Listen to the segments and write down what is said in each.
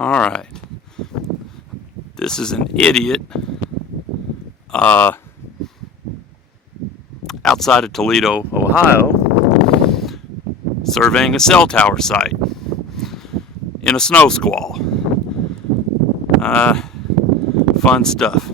Alright, this is an idiot outside of Toledo, Ohio, surveying a cell tower site in a snow squall. Fun stuff.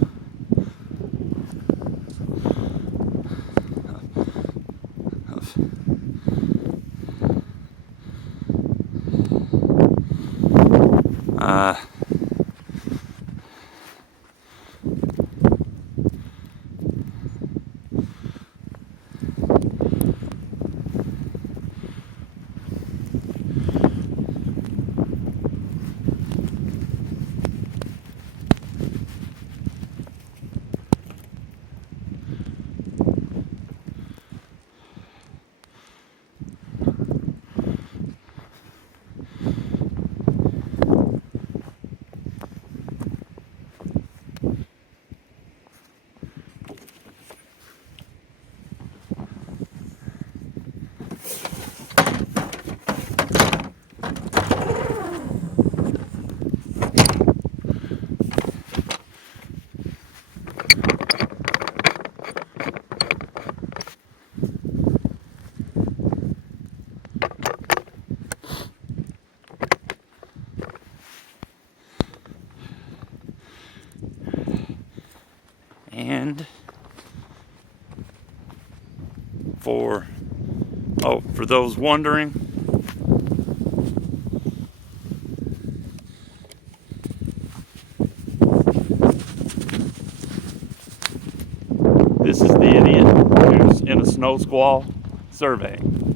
And for those wondering, this is the idiot who's in a snow squall surveying.